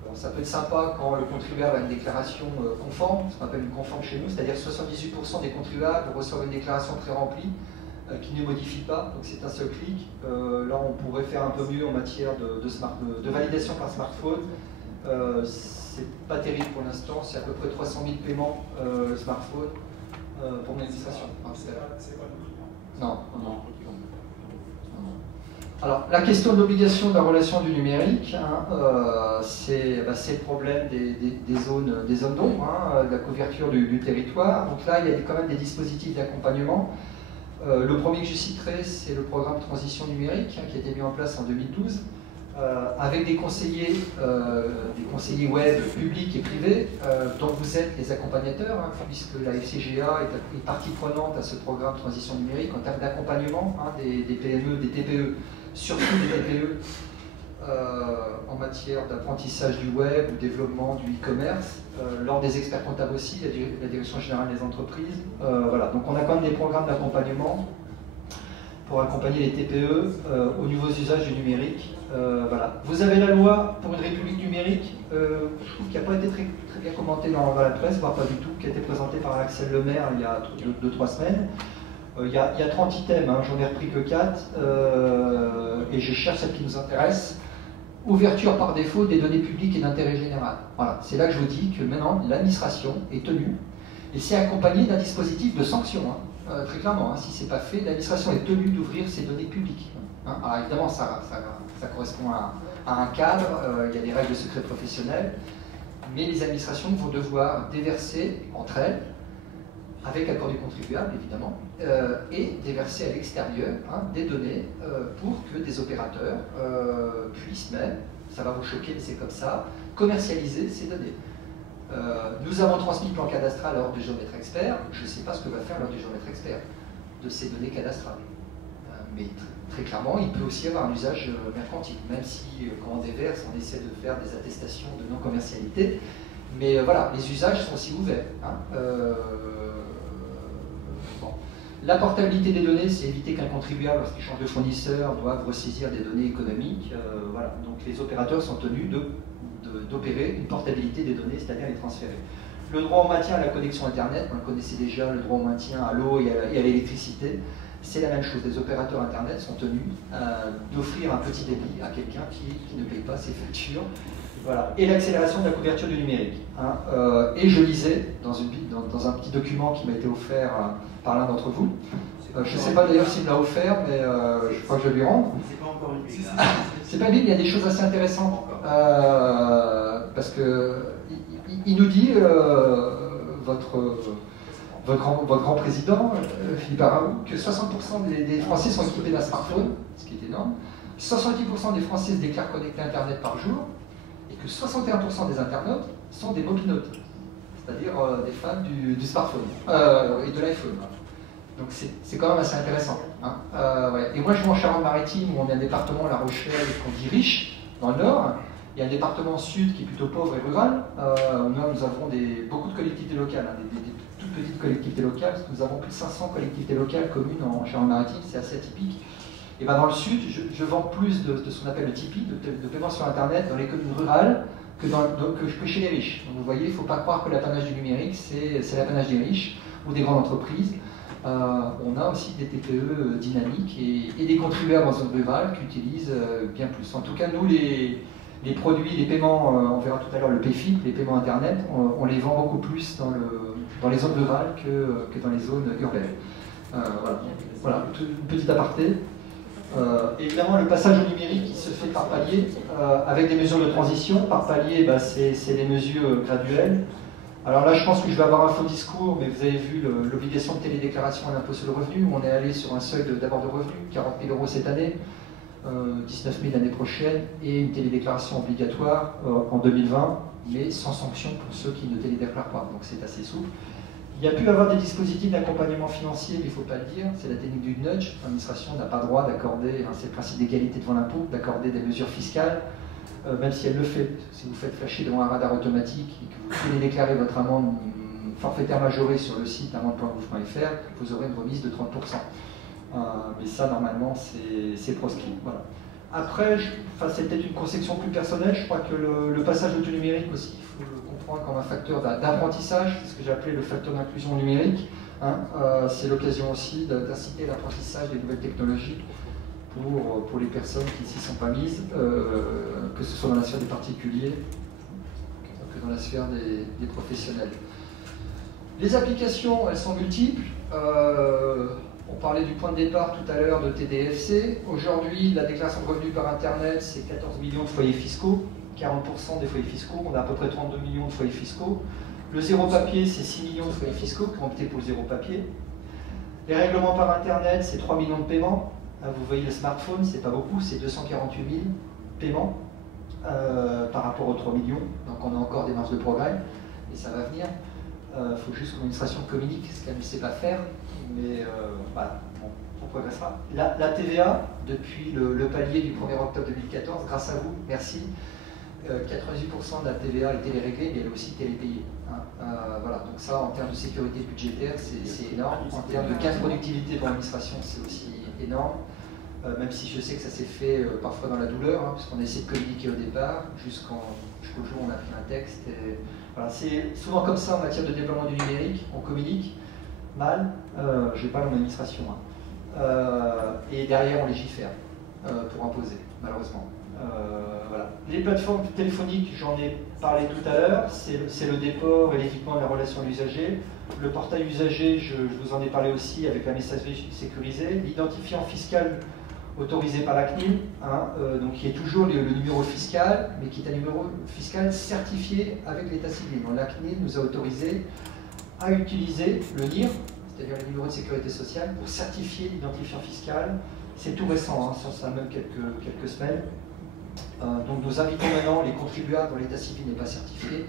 Bon, ça peut être sympa quand le contribuable a une déclaration conforme, ce qu'on appelle une conforme chez nous, c'est-à-dire 78% des contribuables reçoivent une déclaration pré-remplie qui ne modifie pas, donc c'est un seul clic. Là, on pourrait faire un peu mieux en matière de validation par smartphone. C'est pas terrible pour l'instant, c'est à peu près 300 000 paiements smartphone pour l'administration. C'est pas nous. Non. Alors, la question de l'obligation de la relation du numérique, hein, c'est le problème des zones d'ombre, hein, de la couverture du territoire. Donc là, il y a quand même des dispositifs d'accompagnement. Le premier que je citerai, c'est le programme Transition numérique, hein, qui a été mis en place en 2012. Avec des conseillers web publics et privés, dont vous êtes les accompagnateurs, hein, puisque la FCGA est partie prenante à ce programme Transition numérique en termes d'accompagnement, hein, des PME, des TPE, surtout des TPE, en matière d'apprentissage du web, ou développement du e-commerce, lors des experts comptables aussi, la Direction générale des entreprises. Voilà. Donc on a quand même des programmes d'accompagnement pour accompagner les TPE aux nouveaux usages du numérique. Voilà. Vous avez la loi pour une république numérique, je trouve qu'il n'a pas été très bien commenté dans la presse, voire pas du tout, qui a été présenté par Axel Lemaire il y a 2-3 semaines. Il y a 30 items, hein, j'en ai repris que 4, et je cherche celle qui nous intéresse. Ouverture par défaut des données publiques et d'intérêt général. Voilà. C'est là que je vous dis que maintenant l'administration est tenue, et c'est accompagné d'un dispositif de sanction. Hein. Très clairement, hein, si ce n'est pas fait, l'administration est tenue d'ouvrir ses données publiques. Hein. Alors évidemment, ça correspond à un cadre, il y a des règles de secret professionnel, mais les administrations vont devoir déverser entre elles avec accord du contribuable évidemment, et déverser à l'extérieur des données pour que des opérateurs puissent même, ça va vous choquer mais c'est comme ça, commercialiser ces données. Nous avons transmis le plan cadastral à l'ordre du géomètre expert, je ne sais pas ce que va faire l'ordre du géomètre expert de ces données cadastrales. Mais très clairement, il peut aussi y avoir un usage mercantile, même si quand on déverse, on essaie de faire des attestations de non-commercialité. Mais voilà, les usages sont aussi ouverts. Bon. La portabilité des données, c'est éviter qu'un contribuable, lorsqu'il change de fournisseur, doive ressaisir des données économiques. Voilà. Donc les opérateurs sont tenus d'opérer une portabilité des données, c'est-à-dire les transférer. Le droit au maintien à la connexion Internet, on le connaissait déjà, le droit au maintien à l'eau et à l'électricité, c'est la même chose. Les opérateurs Internet sont tenus d'offrir un petit débit à quelqu'un qui ne paye pas ses factures. Voilà. Et l'accélération de la couverture du numérique. Et je lisais dans un petit document qui m'a été offert par l'un d'entre vous. Je ne sais pas d'ailleurs s'il me l'a offert, mais je crois que je vais lui rendre. C'est pas encore une Bible. C'est pas une Bible, il y a des choses assez intéressantes. Parce que il nous dit, votre grand président, Philippe Araou, que 60% des Français sont équipés d'un smartphone, ce qui est énorme. 70% des Français se déclarent connectés à Internet par jour, et que 61% des internautes sont des mobinautes, c'est-à-dire des fans du smartphone et de l'iPhone. Donc c'est quand même assez intéressant. Ouais. Et moi je vais en Charente-Maritime, où on a un département, La Rochelle, qu'on dit riche, dans le nord. Il y a un département sud qui est plutôt pauvre et rural, où nous avons beaucoup de collectivités locales, des toutes petites collectivités locales, parce que nous avons plus de 500 collectivités locales communes en Charente-Maritime, c'est assez atypique. Et ben dans le sud, je vends plus de ce qu'on appelle le Tipeee, de paiement sur Internet, dans les communes rurales, que chez les riches. Donc vous voyez, il ne faut pas croire que l'apanage du numérique, c'est l'apanage des riches ou des grandes entreprises. On a aussi des TPE dynamiques et des contribuables en zone rurale qui utilisent bien plus. En tout cas, nous, les produits, les paiements, on verra tout à l'heure le PayFit, les paiements Internet, on les vend beaucoup plus dans les zones rurales que dans les zones urbaines. Voilà, une petite aparté. Évidemment, le passage au numérique, il se fait par palier, avec des mesures de transition. Par palier, c'est des mesures graduelles. Alors là, je pense que je vais avoir un faux discours, mais vous avez vu l'obligation de télédéclaration à l'impôt sur le revenu, où on est allé sur un seuil d'abord de revenu, 40 000 € cette année, 19 000 l'année prochaine, et une télédéclaration obligatoire en 2020, mais sans sanction pour ceux qui ne télédéclarent pas. Donc c'est assez souple. Il y a pu avoir des dispositifs d'accompagnement financier, mais il ne faut pas le dire, c'est la technique du nudge. L'administration n'a pas le droit d'accorder, c'est le principe d'égalité devant l'impôt, d'accorder des mesures fiscales, même si elle le fait. Si vous faites flasher devant un radar automatique et que vous télédéclarez votre amende forfaitaire majorée sur le site amende.gouv.fr, vous aurez une remise de 30%. Mais ça, normalement, c'est proscrit. Voilà. Après, c'est peut-être une conception plus personnelle, je crois que le passage au tout numérique aussi, il faut le comprendre comme un facteur d'apprentissage, c'est ce que j'ai appelé le facteur d'inclusion numérique. C'est l'occasion aussi d'inciter l'apprentissage des nouvelles technologies pour les personnes qui ne s'y sont pas mises, que ce soit dans la sphère des particuliers que dans la sphère des professionnels. Les applications, elles sont multiples. On parlait du point de départ tout à l'heure de TDFC. Aujourd'hui, la déclaration de revenus par Internet, c'est 14 millions de foyers fiscaux, 40% des foyers fiscaux. On a à peu près 32 millions de foyers fiscaux. Le zéro papier, c'est 6 millions de foyers fiscaux qui ont opté pour le zéro papier. Les règlements par Internet, c'est 3 millions de paiements. Vous voyez le smartphone, c'est pas beaucoup, c'est 248 000 paiements par rapport aux 3 millions. Donc on a encore des marges de progrès et ça va venir. Il faut juste que l'administration communique ce qu'elle ne sait pas faire, mais voilà, on progressera. La TVA, depuis le palier du 1er octobre 2014, grâce à vous, merci, 98% de la TVA a été réglée, mais elle est aussi télépayée. Voilà, donc ça, en termes de sécurité budgétaire, c'est énorme. En termes de gain de productivité pour l'administration, c'est aussi énorme. Même si je sais que ça s'est fait parfois dans la douleur, parce qu'on a essayé de communiquer au départ, jusqu'au jour où on a pris un texte. Voilà, c'est souvent comme ça en matière de déploiement du numérique, on communique mal, je vais pas dans l'administration, et derrière on légifère pour imposer, malheureusement. Voilà. Les plateformes téléphoniques, j'en ai parlé tout à l'heure, c'est le déport et l'équipement de la relation à l'usager. Le portail usager, je vous en ai parlé aussi avec la messagerie sécurisée. L'identifiant fiscal autorisé par la CNIL, donc qui est toujours le numéro fiscal, mais qui est un numéro fiscal certifié avec l'état civil. Donc la CNIL nous a autorisé à utiliser le NIR, c'est-à-dire le numéro de sécurité sociale, pour certifier l'identifiant fiscal. C'est tout récent, hein, ça a même quelques semaines. Donc nous invitons maintenant les contribuables dont l'état civil n'est pas certifié,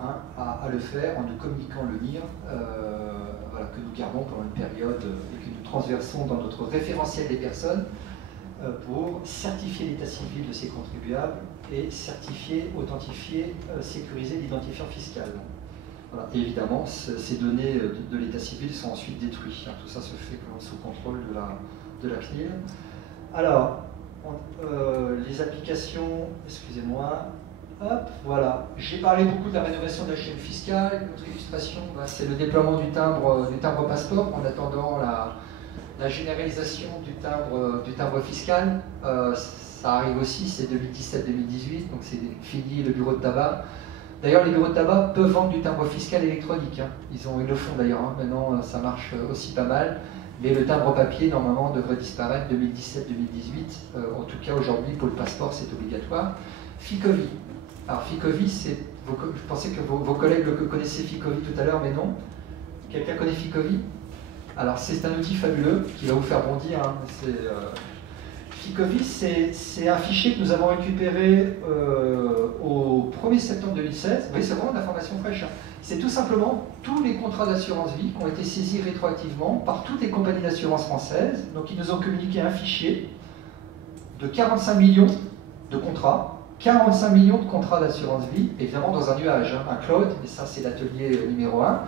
hein, à le faire en nous communiquant le NIR, voilà, que nous gardons pendant une période et que nous transversons dans notre référentiel des personnes pour certifier l'état civil de ces contribuables et certifier, authentifier, sécuriser l'identifiant fiscal. Voilà. Et évidemment, ces données de l'état civil sont ensuite détruites. Tout ça se fait sous contrôle de la CNIL. Alors, les applications, excusez-moi, hop, voilà. J'ai parlé beaucoup de la rénovation de la chaîne fiscale. Une autre illustration, c'est le déploiement du timbre passeport en attendant la généralisation du timbre fiscal. Ça arrive aussi, c'est 2017-2018, donc c'est fini le bureau de tabac. D'ailleurs, les bureaux de tabac peuvent vendre du timbre fiscal électronique. Hein. Ils le font d'ailleurs, hein. Maintenant ça marche aussi pas mal. Mais le timbre papier, normalement, devrait disparaître 2017-2018. En tout cas, aujourd'hui, pour le passeport, c'est obligatoire. Ficovi. Alors, Ficovi, je pensais que vos collègues connaissaient Ficovi tout à l'heure, mais non. Quelqu'un connaît Ficovi? Alors, c'est un outil fabuleux qui va vous faire bondir. Hein. Ficovi, c'est un fichier que nous avons récupéré au 1er septembre 2016. Vous voyez, c'est vraiment de l'information fraîche. Hein. C'est tout simplement tous les contrats d'assurance vie qui ont été saisis rétroactivement par toutes les compagnies d'assurance françaises. Donc, ils nous ont communiqué un fichier de 45 millions de contrats, 45 millions de contrats d'assurance vie, évidemment dans un nuage, hein, un cloud, et ça, c'est l'atelier numéro 1.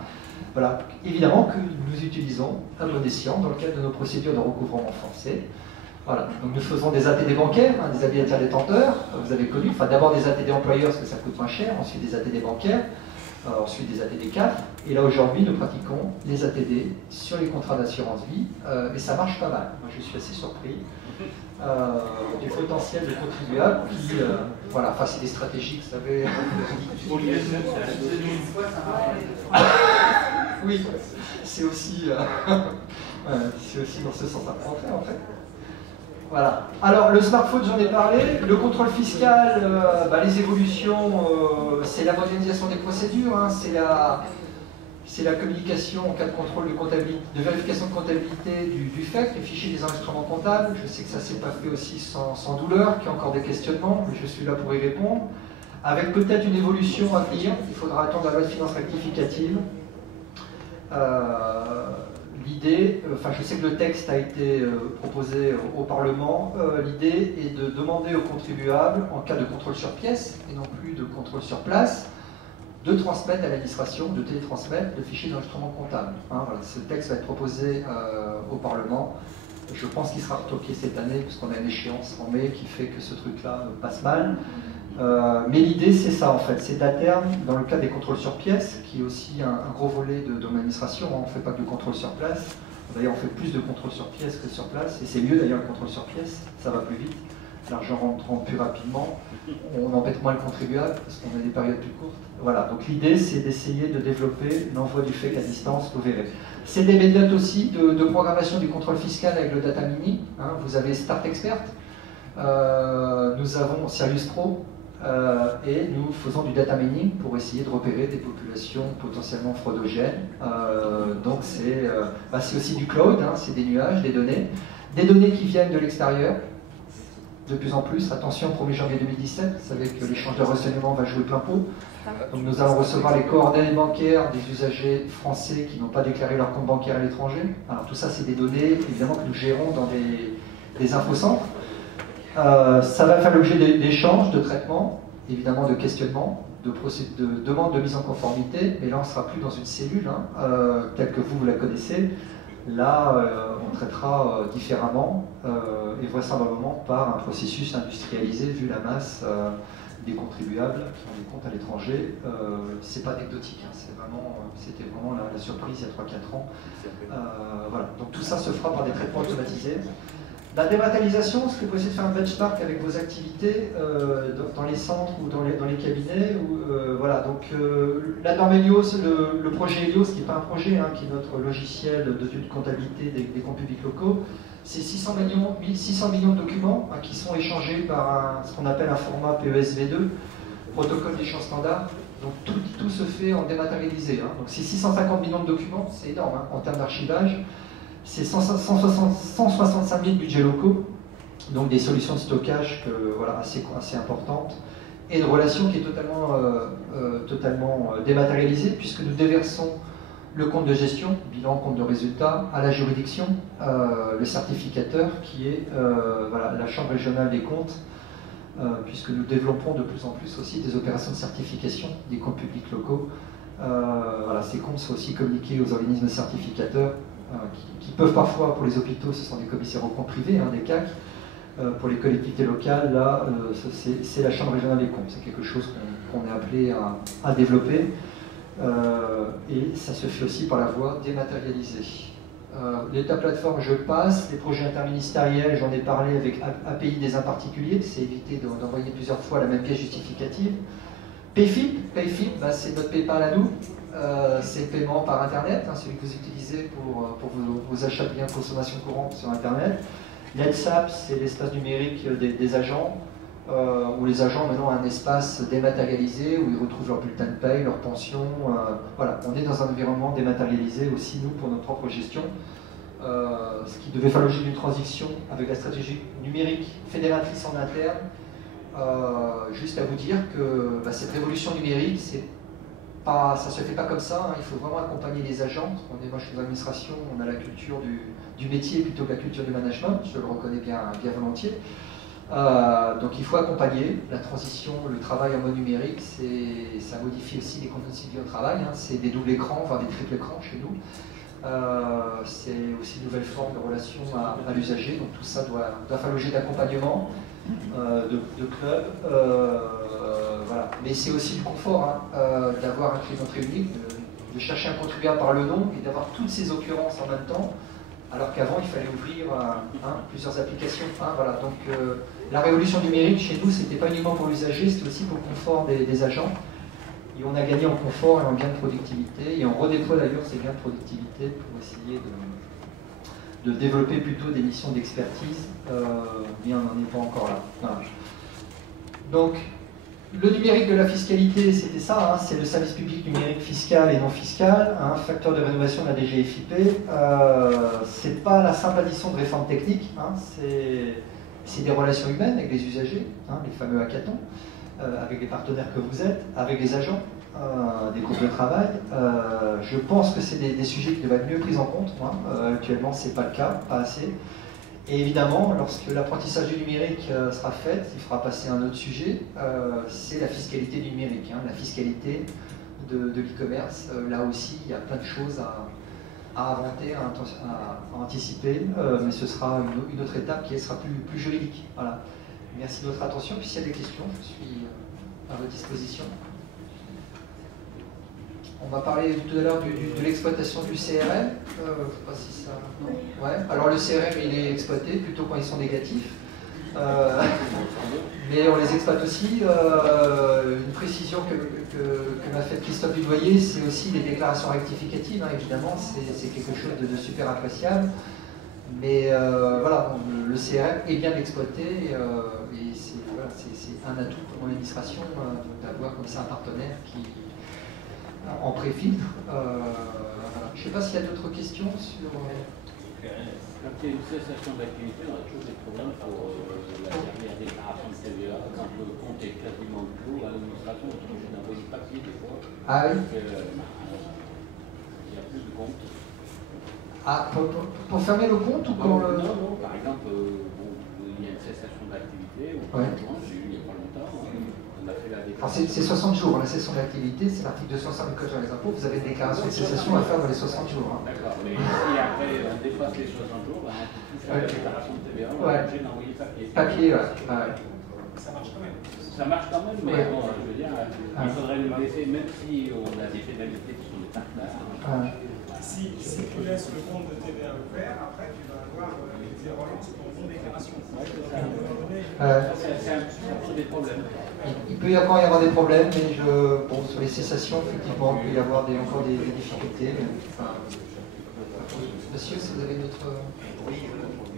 Voilà, évidemment que nous utilisons à bon escient dans le cadre de nos procédures de recouvrement forcé. Voilà, donc nous faisons des ATD bancaires, hein, des habilitateurs détenteurs, vous avez connu, enfin d'abord des ATD employeurs parce que ça coûte moins cher, ensuite des ATD bancaires, ensuite des ATD 4, et là aujourd'hui nous pratiquons les ATD sur les contrats d'assurance vie, et ça marche pas mal. Moi je suis assez surpris du potentiel de contribuables qui, voilà, enfin c'est des stratégies, vous savez. Oui, c'est aussi dans ce sens à prendre en fait. Voilà. Alors, le smartphone, j'en ai parlé. Le contrôle fiscal, les évolutions, c'est la modernisation des procédures, hein, c'est la communication en cas de contrôle de vérification de comptabilité du FEC, le fichier des enregistrements comptables. Je sais que ça ne s'est pas fait aussi sans douleur, qu'il y a encore des questionnements, mais je suis là pour y répondre. Avec peut-être une évolution à venir, il faudra attendre la loi de finances rectificative. L'idée, je sais que le texte a été proposé au Parlement, l'idée est de demander aux contribuables, en cas de contrôle sur pièce et non plus de contrôle sur place, de transmettre à l'administration, de télétransmettre le fichier d'enregistrement comptable. Hein, voilà, ce texte va être proposé au Parlement. Je pense qu'il sera retoqué cette année, puisqu'on a une échéance en mai qui fait que ce truc-là passe mal. Mais l'idée, c'est ça en fait, c'est d'à terme, dans le cas des contrôles sur pièce, qui est aussi un gros volet de l'administration, hein, on ne fait pas que de contrôle sur place, d'ailleurs on fait plus de contrôle sur pièce que sur place, et c'est mieux d'ailleurs le contrôle sur pièce, ça va plus vite, l'argent rentre plus rapidement, on embête moins le contribuable, parce qu'on a des périodes plus courtes. Voilà, donc l'idée c'est d'essayer de développer l'envoi du FEC à distance, vous verrez. C'est des méthodes aussi de programmation du contrôle fiscal avec le Data Mini, hein, vous avez Start Expert, nous avons Sirius Pro, et nous faisons du data mining pour essayer de repérer des populations potentiellement fraudogènes. Donc c'est aussi du cloud, hein, c'est des nuages, des données qui viennent de l'extérieur, de plus en plus. Attention, 1er janvier 2017, vous savez que l'échange de renseignements va jouer plein pot. Donc nous allons recevoir les coordonnées bancaires des usagers français qui n'ont pas déclaré leur compte bancaire à l'étranger. Alors tout ça, c'est des données évidemment que nous gérons dans des infocentres. Ça va faire l'objet d'échanges, de traitements, évidemment de questionnements, de demandes de mise en conformité, mais là on ne sera plus dans une cellule, hein, telle que vous la connaissez. Là, on traitera différemment et vraisemblablement par un processus industrialisé vu la masse des contribuables qui ont des comptes à l'étranger. C'est pas anecdotique, hein, c'était vraiment la surprise il y a 3-4 ans. Voilà. Donc tout ça se fera par des traitements automatisés. La dématérialisation, est-ce que vous pouvez essayer de faire un benchmark avec vos activités dans les centres ou dans les cabinets voilà, donc la norme Helios, le projet Helios, qui n'est pas un projet, hein, qui est notre logiciel de comptabilité des comptes publics locaux, c'est 600 millions de documents, hein, qui sont échangés par ce qu'on appelle un format PESV2, protocole d'échange standard. Donc tout se fait en dématérialisé. Hein. Donc c'est 650 millions de documents, c'est énorme hein, en termes d'archivage. C'est 165 000 budgets locaux, donc des solutions de stockage voilà, assez importantes, et une relation qui est totalement dématérialisée, puisque nous déversons le compte de gestion, bilan, compte de résultat, à la juridiction, le certificateur qui est voilà, la Chambre régionale des comptes, puisque nous développons de plus en plus aussi des opérations de certification des comptes publics locaux. Voilà, ces comptes sont aussi communiqués aux organismes certificateurs qui peuvent parfois, pour les hôpitaux, ce sont des commissaires aux comptes privés, hein, des CAC. Pour les collectivités locales, là, c'est la Chambre régionale des comptes. C'est quelque chose qu'on est appelé à développer. Et ça se fait aussi par la voie dématérialisée. L'État plateforme, je passe. Les projets interministériels, j'en ai parlé avec API des uns particuliers, c'est éviter d'envoyer plusieurs fois la même pièce justificative. Payfip, bah, c'est notre PayPal à nous, c'est le paiement par Internet, hein, celui que vous utilisez pour vos achats de biens de consommation courante sur Internet. L'EDSAP, c'est l'espace numérique des agents, où les agents maintenant ont un espace dématérialisé, où ils retrouvent leur bulletin de paye, leur pension. Voilà, on est dans un environnement dématérialisé aussi, nous, pour notre propre gestion. Ce qui devait faire l'objet d'une transition avec la stratégie numérique fédératrice en interne. Juste à vous dire que bah, cette révolution numérique, ça ne se fait pas comme ça, hein. Il faut vraiment accompagner les agents. Moi, je suis dans l'administration, on a la culture du métier plutôt que la culture du management, je le reconnais bien volontiers. Donc il faut accompagner la transition, le travail en mode numérique, ça modifie aussi les conditions de vie au travail, hein. C'est des doubles écrans, voire des triples écrans chez nous. C'est aussi une nouvelle forme de relation à l'usager, donc tout ça doit faire l'objet d'accompagnement, de club, voilà. Mais c'est aussi du confort hein, d'avoir un client très unique, de chercher un contribuable par le nom et d'avoir toutes ces occurrences en même temps, alors qu'avant il fallait ouvrir plusieurs applications. Hein, voilà. Donc la révolution numérique chez nous, c'était pas uniquement pour l'usager, c'était aussi pour le confort des agents. Et on a gagné en confort et en gain de productivité, et on redéploie d'ailleurs ces gains de productivité pour essayer de développer plutôt des missions d'expertise, mais on n'en est pas encore là. Voilà. Donc, le numérique de la fiscalité, c'était ça, hein, c'est le service public numérique fiscal et non fiscal, un facteur de rénovation de la DGFiP. C'est pas la simple addition de réformes techniques, hein, c'est des relations humaines avec les usagers, hein, les fameux hackathons, avec les partenaires que vous êtes, avec les agents, des groupes de travail. Je pense que c'est des sujets qui doivent être mieux pris en compte. Hein. Actuellement, ce n'est pas le cas, pas assez. Et évidemment, lorsque l'apprentissage du numérique sera fait, il fera passer un autre sujet, c'est la fiscalité du numérique, hein, la fiscalité de l'e-commerce. Là aussi, il y a plein de choses à inventer, à anticiper, mais ce sera une autre étape qui sera plus juridique. Voilà. Merci de votre attention. Puis s'il y a des questions, je suis à votre disposition. On va parler tout à l'heure de l'exploitation du CRM. Je ne sais pas si ça... Non. Ouais. Alors le CRM, il est exploité plutôt quand ils sont négatifs. Mais on les exploite aussi. Une précision que m'a faite Christophe Dudoyer, c'est aussi les déclarations rectificatives. Hein, évidemment, c'est quelque chose de super appréciable. Mais voilà, le CRM est bien exploité et c'est un atout pour l'administration d'avoir comme ça un partenaire qui en pré-filtre. Voilà. Je ne sais pas s'il y a d'autres questions sur... Quand il y a une cessation d'activité, on a toujours des problèmes pour la dernière déclaration de TVA. Quand le compte est quasiment clos, l'administration est obligée d'envoyer du papier des fois. Ah oui. Il y a plus de comptes. Ah, pour fermer le compte ou quand le... Non, par exemple, il y a une cessation d'activité, j'ai eu il n'y a pas longtemps, on a fait la déclaration. C'est 60 jours, la cessation d'activité, c'est l'article 205 du Code sur les impôts, vous avez une déclaration de cessation à faire dans les 60 jours. Hein. D'accord, mais si après on dépasse les 60 jours, on peut plus faire la déclaration de TVA, on est obligé d'envoyer papier. Papier, ouais. Ça marche quand même. Ça marche quand même, mais bon, je veux dire, il faudrait le laisser, même si on a des pénalités qui sont des tartares. Si tu laisses le compte de TVA ouvert, après tu vas avoir des relances pour non-déclaration. C'est un peu des problèmes. Il peut encore y avoir des problèmes, mais bon, sur les cessations, effectivement, il peut y avoir encore des difficultés. Monsieur, si vous avez d'autres... Oui,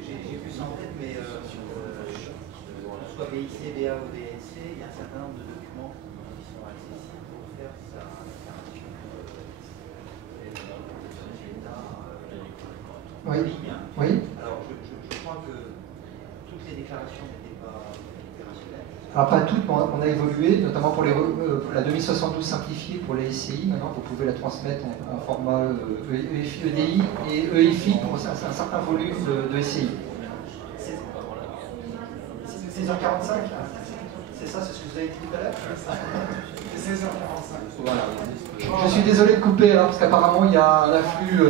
j'ai plus ça en tête, mais soit BIC, BA ou BNC, il y a un certain nombre de documents qui sont accessibles pour faire sa déclaration en ligne. Oui. Alors, je crois que toutes les déclarations n'étaient pas opérationnelles. Alors, pas toutes, mais on a évolué, notamment pour la 2072 simplifiée pour les SCI. Maintenant, vous pouvez la transmettre en format EFI, EDI et EFI pour un certain volume de SCI. 16h45, c'est ça, c'est ce que vous avez dit tout à l'heure? C'est 16h45. Voilà. Je suis désolé de couper, parce qu'apparemment il y a un afflux.